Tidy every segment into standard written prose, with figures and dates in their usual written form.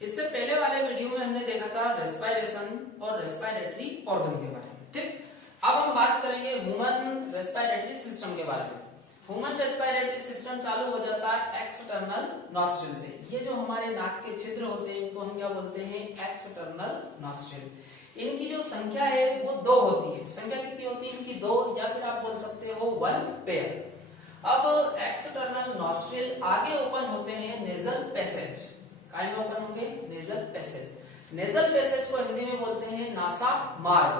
इससे पहले वाले वीडियो में हमने देखा था रेस्पिरेशन और रेस्पिरेटरी ऑर्गन के बारे में। ठीक, अब हम बात करेंगे ह्यूमन रेस्पिरेटरी सिस्टम के बारे में। ह्यूमन रेस्पिरेटरी सिस्टम चालू हो जाता है एक्सटर्नल नॉस्ट्रिल से। ये जो हमारे नाक के छिद्र होते हैं इनको हम क्या बोलते हैं? External nostril. इनकी जो संख्या है वो 2 होती है। संख्या कितनी होती है इनकी? 2, या फिर आप बोल सकते हो 1 पेयर। अब एक्सटर्नल नॉस्ट्रिल आगे ओपन होते हैं नेजल पैसेज। काय में ओपन होंगे? Nasal passage. नेजल पैसेज को हिंदी में बोलते हैं नासा मार्ग।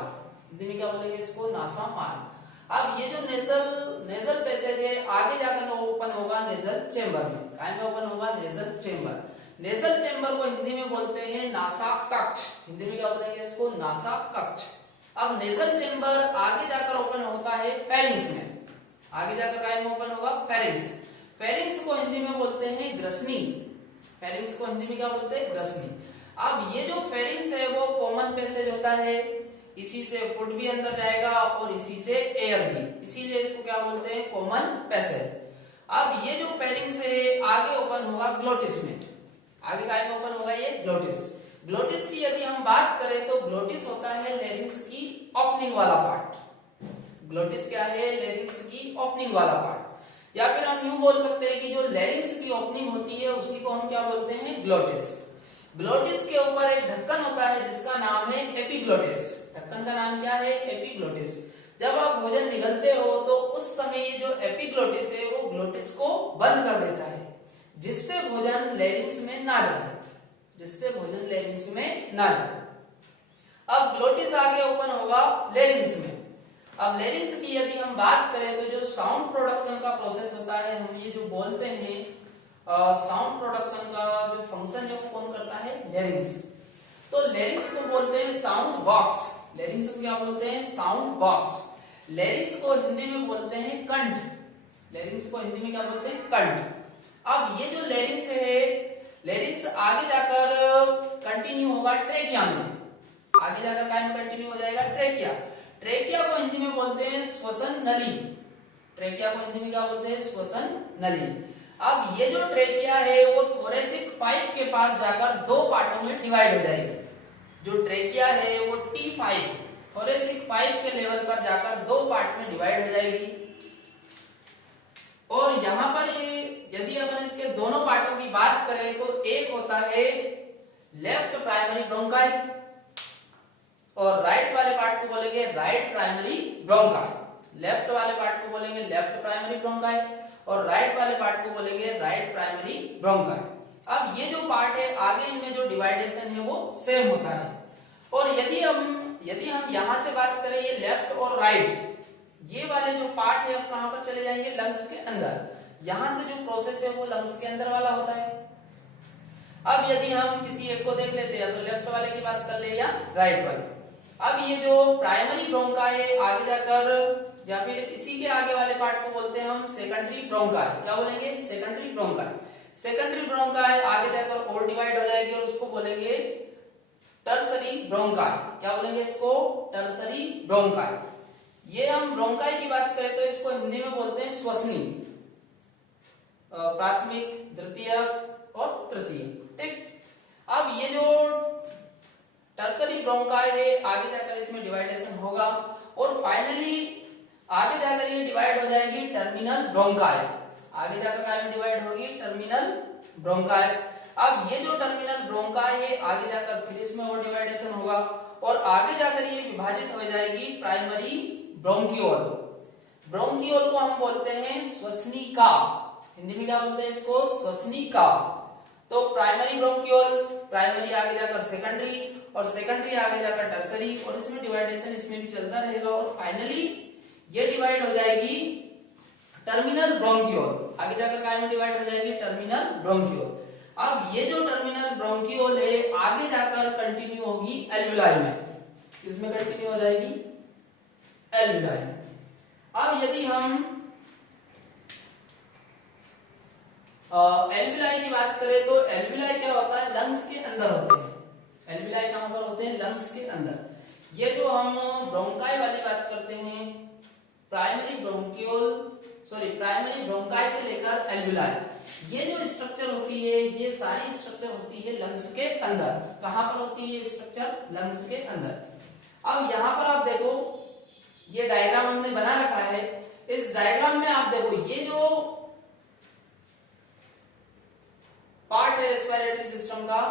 हिंदी में क्या बोलेंगे इसको? नासा मार्ग। अब ये जो नेजल पैसेज है आगे जाकर ओपन होगा नेजल चेंबर में। काय में ओपन होगा? Nasal chamber. नेजल चेंबर को हिंदी में बोलते हैं नासा कक्ष। हिंदी में क्या बोलेंगे इसको? नासा कक्ष। अब नेजल चेंबर आगे जाकर ओपन होता है फेरिंग्स में। आगे जाकर काय में ओपन होगा? फेरिंग्स। फेरिंग्स को हिंदी में बोलते हैं ग्रसनी। फेरिंग्स को हिंदी में क्या बोलते हैं? ग्रसनी। अब ये जो फेरिंग्स है वो कॉमन पैसेज होता है, इसी से फूड भी अंदर जाएगा और इसी से एयर भी, इसीलिए इसको क्या बोलते हैं? Common passage. अब ये जो फेरिंग्स है आगे ओपन होगा ग्लोटिस में। आगे काय में ओपन होगा? ये ग्लोटिस। ग्लोटिस की यदि हम बात करें तो ग्लोटिस होता है लेरिंग्स की ओपनिंग वाला पार्ट। ग्लोटिस क्या है? लेरिंग्स की ओपनिंग वाला पार्ट। या फिर हम यूं बोल सकते हैं कि जो लेरिंग्स की ओपनिंग होती है उसी को हम क्या बोलते हैं? ग्लोटिस। ग्लोटिस के ऊपर एक ढक्कन होता है जिसका नाम है एपिग्लोटिस। ढक्कन का नाम क्या है? एपिग्लोटिस। जब आप भोजन निगलते हो तो उस समय ये जो एपिग्लोटिस है वो ग्लोटिस को बंद कर देता है, जिससे भोजन लेरिंग्स में ना जाए, जिससे भोजन लेरिंग्स में ना जाए। अब ग्लोटिस आगे ओपन होगा लेरिंग्स में। अब लेरिंग्स की यदि हम बात करें तो जो साउंड प्रोडक्शन का प्रोसेस होता है, हम ये जो बोलते हैं साउंड प्रोडक्शन का जो फंक्शन है वो कौन करता है? लेरिंग्स। तो लेरिंग्स को बोलते हैं साउंड बॉक्स। लेरिंग्स को क्या बोलते हैं? Sound box. लेरिंग्स को हिंदी में बोलते हैं कंठ। लेरिंग्स को हिंदी में क्या बोलते हैं? कंठ। अब ये जो लेरिंग्स है, लेरिंग्स आगे जाकर कंटिन्यू होगा ट्रेकिया में। आगे जाकर क्या में कंटिन्यू हो जाएगा? ट्रेकिया। ट्रेकिया को हिंदी में बोलते हैं श्वसन नली। ट्रेकिया को हिंदी में क्या बोलते हैं? श्वसन नली। अब ये जो ट्रेकिया है वो थोरेसिक पाइप के पास जाकर 2 पार्टों में डिवाइड हो जाएगी। जो ट्रेकिया है वो T5 थोरेसिक पाइप के लेवल पर जाकर 2 पार्ट में डिवाइड हो जाएगी। और यहां पर ये यदि अपन इसके दोनों पार्टों की बात करें तो एक होता है लेफ्ट प्राइमरी ब्रोंकाई और राइट वाले पार्ट को बोलेंगे राइट प्राइमरी ब्रोंकाई। लेफ्ट वाले पार्ट को बोलेंगे लेफ्ट प्राइमरी ब्रोंकाई और राइट वाले पार्ट को बोलेंगे राइट प्राइमरी ब्रोंकाई। अब ये जो पार्ट है आगे इनमें जो डिवाइडेशन है वो सेम होता है। और यदि हम यहां से बात करें ये लेफ्ट और राइट, ये वाले जो पार्ट है अब कहां पर चले जाएंगे? लंग्स के अंदर। यहां से जो प्रोसेस है वो लंग्स के अंदर वाला होता है। अब यदि हम किसी एक को देख लेते हैं तो लेफ्ट वाले की बात कर ले या राइट वाले। अब ये जो प्राइमरी ब्रोंकाई है आगे जाकर, या फिर इसी के आगे वाले पार्ट को बोलते हैं हम सेकेंडरी ब्रोंकाई। क्या बोलेंगे? Secondary bronchi. सेकेंडरी ब्रोंकाई आगे जाकर और डिवाइड हो जाएगी और उसको बोलेंगे टर्सरी ब्रोंकाई। क्या बोलेंगे इसको? Tertiary bronchi. ये हम ब्रोंकाई की बात करें तो इसको हिंदी में बोलते हैं श्वसनी। प्राथमिक, द्वितीयक और तृतीयक। ठीक, अब ये जो टर्सरी ब्रोंकाई है आगे जाकर इसमें डिवाइडेशन होगा और फाइनली आगे जाकर ये डिवाइड हो जाएगी टर्मिनल ब्रोंकाई। आगे जाकर क्या में डिवाइड होगी? Terminal bronchi. अब ये जो टर्मिनल ब्रोंकाई है आगे जाकर फिर इसमें और डिवाइडेशन होगा और आगे जाकर ये विभाजित हो जाएगी प्राइमरी ब्रोंकियोल। ब्रोंकियोल को हम बोलते हैं श्वसनिका। हिंदी में क्या बोलते हैं इसको? श्वसनिका। तो प्राइमरी ब्रोंकियोल्स, प्राइमरी आगे जाकर सेकेंडरी और सेकेंडरी आगे जाकर टर्सरी, और इसमें डिवाइडेशन इसमें भी चलता रहेगा और फाइनली ये डिवाइड हो जाएगी टर्मिनल ब्रोंकियोल। आगे जाकर क्या में डिवाइड हो जाएगी? Terminal bronchiole. अब ये जो टर्मिनल ब्रोंकियोल है आगे जाकर कंटिन्यू होगी एल्विलाई में। किसमें कंटिन्यू हो जाएगी? एल्विलाई में। अब यदि हम एल्विलाई की बात करें तो एल्विलाई क्या होता है? लंग्स के अंदर होते हैं। एल्विलाई कहां पर होते हैं? लंग्स के अंदर। ये जो हम ब्रोंकाई वाली बात करते हैं, प्राइमरी ब्रोंकाई से लेकर एल्विलाई, ये जो स्ट्रक्चर स्ट्रक्चर होती है, ये सारी स्ट्रक्चर होती है लंग्स के अंदर। कहां पर होती है स्ट्रक्चर? लंग्स के अंदर। अब यहां पर आप देखो, ये डायग्राम हमने बना रखा है। इस डायग्राम में आप देखो, ये जो पार्ट है रेस्पिरेटरी सिस्टम का,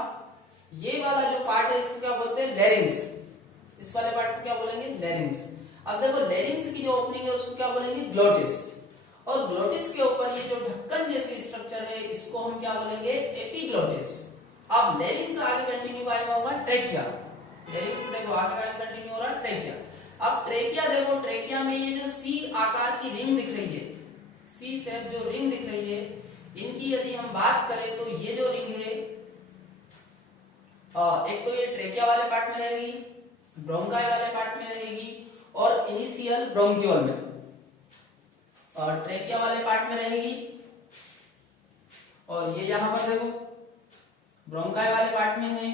ये वाला जो पार्ट है इसको क्या बोलते हैं? लैरिंग्स। इस वाले पार्ट को क्या बोलेंगे? लैरिंग्स। अब देखो, लैरिंग्स की जो ओपनिंग है उसको क्या बोलेंगे? ग्लोटिस। और ग्लोटिस के ऊपर ये जो ढक्कन जैसी स्ट्रक्चर है इसको हम क्या बोलेंगे? एपिग्लोटिस। अब लैरिंग्स आगे कंटिन्यू आएगा होगा ट्रेकिया। लैरिंग्स देखो आगे का कंटिन्यू हो रहा है ट्रेकिया। अब ट्रेकिया देखो, ट्रेकिया में ये जो सी आकार की रिंग दिख रही है, सी शेप जो रिंग दिख रही है, इनकी यदि हम बात करें तो ये जो रिंग है, एक तो ये ट्रेकिया वाले पार्ट में रहेगी, ब्रोंकाई वाले पार्ट में रहेगी, और इनिशियल ब्रोंकियोल में, और ट्रेकिया वाले पार्ट में रहेगी। और ये यहां पर देखो ब्रोंकाई वाले पार्ट में है,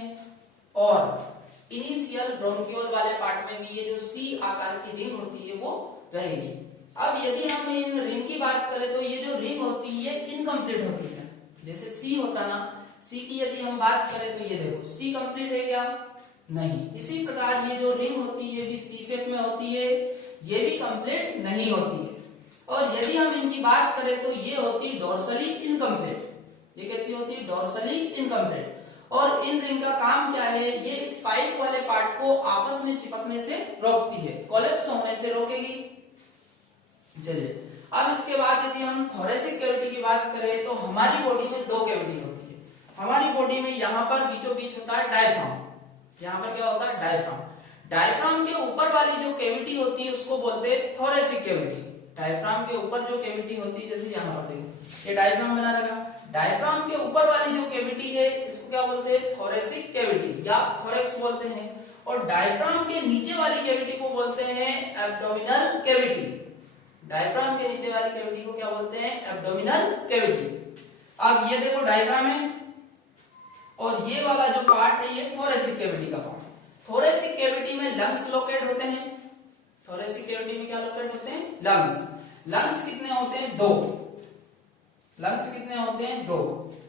और इनिशियल ब्रोंकियोल वाले पार्ट में भी ये जो सी आकार की रिंग होती है वो रहेगी। अब यदि हम इन रिंग की बात करें तो ये जो रिंग होती है इनकम्प्लीट होती है। जैसे सी होता ना, सी की यदि हम बात करें तो ये देखो सी कंप्लीट है क्या? नहीं। इसी प्रकार ये जो रिंग होती है भी सी शेप में होती है, ये भी कंप्लीट नहीं होती है। और यदि हम इनकी बात करें तो ये होती डोर्सली इनकम्प्लीट। ये कैसी होती है? Dorsally incomplete. और इन रिंग का काम क्या है? ये स्पाइक वाले पार्ट को आपस में चिपकने से रोकती है, कोलैप्स होने से रोकेगी। चलिए, अब इसके बाद यदि हम थोरेसिक कैविटी की बात करें तो हमारी बॉडी में दो कैविटी होती है। हमारी बॉडी में यहाँ पर बीचों बीच होता है डायफ्राम। यहाँ पर क्या होता है? डायफ्राम। डायफ्राम के ऊपर वाली जो कैविटी होती है उसको बोलते हैं थोरेसिक कैविटी। डायफ्राम के ऊपर जो कैविटी होती है, जैसे यहाँ पर देखो ये डायफ्राम बना रखा, डायफ्राम के ऊपर वाली जो कैविटी है इसको क्या बोलते हैं? थोरेसिक कैविटी या थोरेक्स बोलते हैं। और डायफ्राम के नीचे वाली कैविटी को बोलते हैं एब्डोमिनल कैविटी। डायफ्राम के नीचे वाली कैविटी को क्या बोलते हैं? Abdominal cavity. अब ये देखो डायग्राम है, और ये वाला जो पार्ट है ये थोरेसिक कैविटी का पार्ट। थोरेसिक कैविटी में लंग्स लोकेट होते हैं। थोरेसिक कैविटी में क्या लोकेट होते हैं? लंग्स। लंग्स कितने होते हैं? दो। लंग्स कितने होते हैं? दो।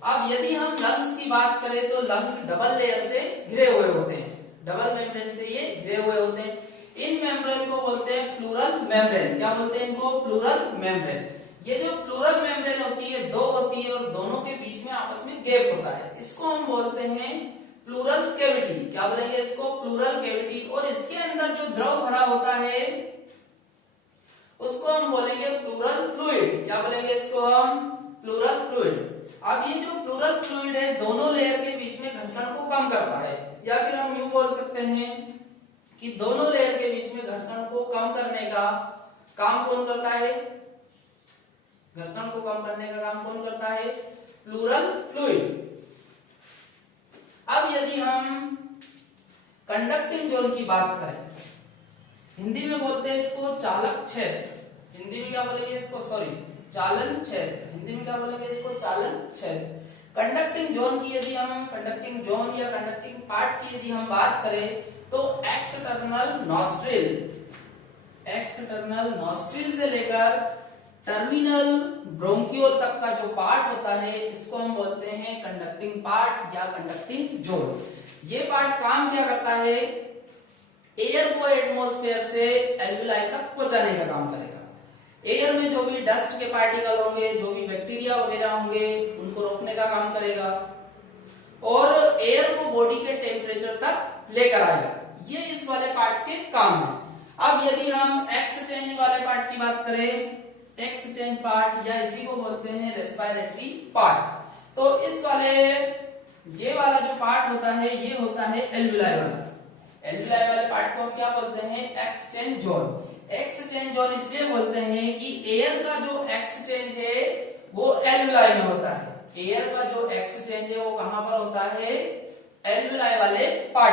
अब यदि हम लंग्स की बात करें तो लंग्स डबल लेयर से घिरे हुए होते हैं, डबल मेम्ब्रेन से ये घिरे हुए होते हैं। इन मेम्ब्रेन को बोलते हैं प्लूरल मेम्ब्रेन। क्या बोलते हैं इनको? Pleural membrane. ये जो प्लूरल मेम्ब्रेन होती है दो होती है, और दोनों के बीच में आपस में गैप होता है, इसको हम बोलते हैं प्लूरल कैविटी। क्या बोलेंगे इसको? Pleural cavity. और इसके अंदर जो द्रव भरा होता है उसको हम बोलेंगे प्लूरल फ्लूइड। क्या बोलेंगे इसको हम? Pleural fluid. अब ये जो प्लूरल फ्लूइड है दोनों लेयर के बीच में घर्षण को कम करता है, या फिर हम यूं बोल सकते हैं कि दोनों लेयर के बीच में घर्षण को कम करने का काम कौन करता है? घर्षण को कम करने का काम कौन करता है? Pleural fluid. अब यदि हम कंडक्टिंग जोन की बात करें, हिंदी में बोलते हैं इसको चालक क्षेत्र। हिंदी में क्या बोलेंगे इसको? चालन क्षेत्र। हिंदी में क्या बोलेंगे इसको? चालन क्षेत्र। कंडक्टिंग जोन की यदि हम कंडक्टिंग जोन या कंडक्टिंग पार्ट की यदि हम बात करें तो एक्सटर्नल नॉस्ट्रिल से लेकर टर्मिनल ब्रोंकियोल तक का जो पार्ट होता है इसको हम बोलते हैं कंडक्टिंग पार्ट या कंडक्टिंग जोन। ये पार्ट काम क्या करता है? एयर को एटमॉस्फेयर से एल्विलाई तक पहुंचाने का काम करेगा। एयर में जो भी डस्ट के पार्टिकल होंगे, जो भी बैक्टीरिया वगैरह होंगे, उनको रोकने का काम करेगा, और एयर को बॉडी के टेम्परेचर तक लेकर आएगा। ये इस वाले पार्ट के काम है। अब यदि हम एक्सचेंज वाले पार्ट की बात करें, एक्सचेंज पार्ट या इसी को बोलते हैं रेस्पिरेटरी पार्ट, तो इस वाले ये वाला जो पार्ट होता है ये होता है एल्विलाई वाला। एल्विलाई वाले पार्ट को हम क्या बोलते हैं? Exchange zone. एक्सचेंज जोन इसलिए बोलते हैं कि एयर का जो एक्सचेंज है वो एल्विलाई में होता है। एयर का जो एक्सचेंज है वो कहां पर होता है? एल्विलाई वाले पार्ट